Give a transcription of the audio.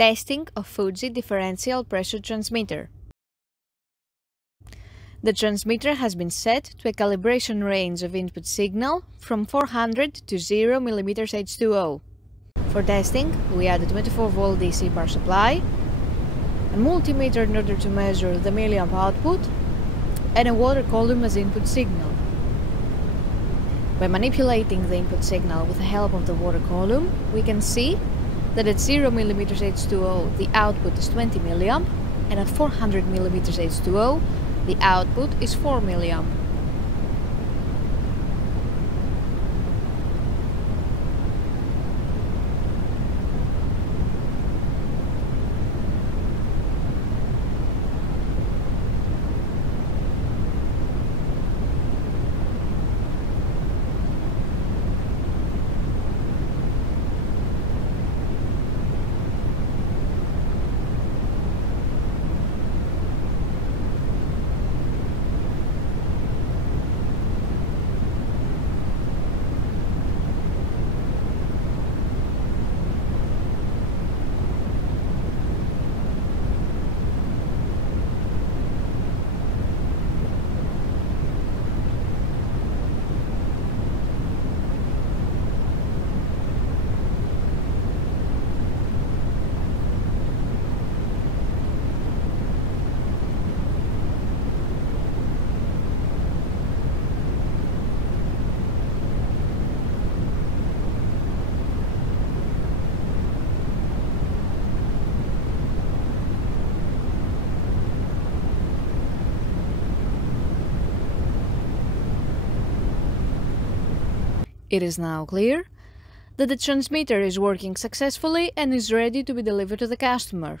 Testing of Fuji Differential Pressure Transmitter. The transmitter has been set to a calibration range of input signal from 400 to 0 mm H2O. For testing, we add a 24-volt DC power supply, a multimeter in order to measure the milliamp output, and a water column as input signal. By manipulating the input signal with the help of the water column, we can see that at 0 mm H2O the output is 20 mA, and at 400 mm H2O the output is 4 mA. It is now clear that the transmitter is working successfully and is ready to be delivered to the customer.